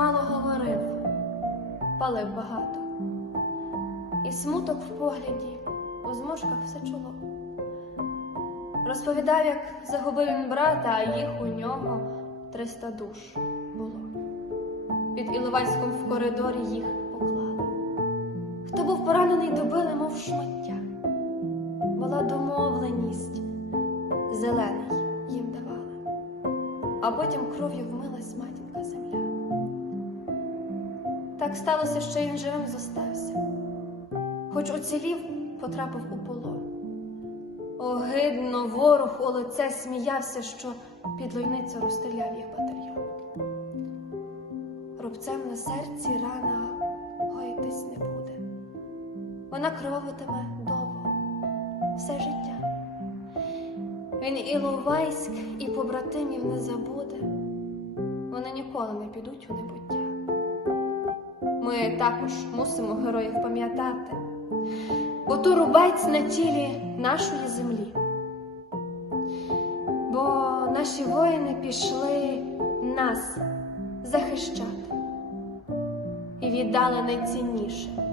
мало говорив, палив багато. І смуток в погляді, у зморшках все чуло. Розповідав, як загубив він брата, а їх у нього триста душ було. Під Іловайськом в коридорі їх поклали. Хто був поранений, добили, мов шмаття. Була домовленість, зелений їм давали, а потім кров'ю вмилась земля. Так сталося, що він живим зостався, хоч уцілів, потрапив у полон. Огидно ворог у лице сміявся, що під лойницю розстріляв їх батальйон. Рубцем на серці рана гоїтись не буде. Вона кровитиме довго, все життя. Він Іловайськ і побратимів не забуде. Вони ніколи не підуть у небуття. Ми також мусимо героїв пам'ятати, бо то рубець на тілі нашої землі. Бо наші воїни пішли нас захищати і віддали найцінніше.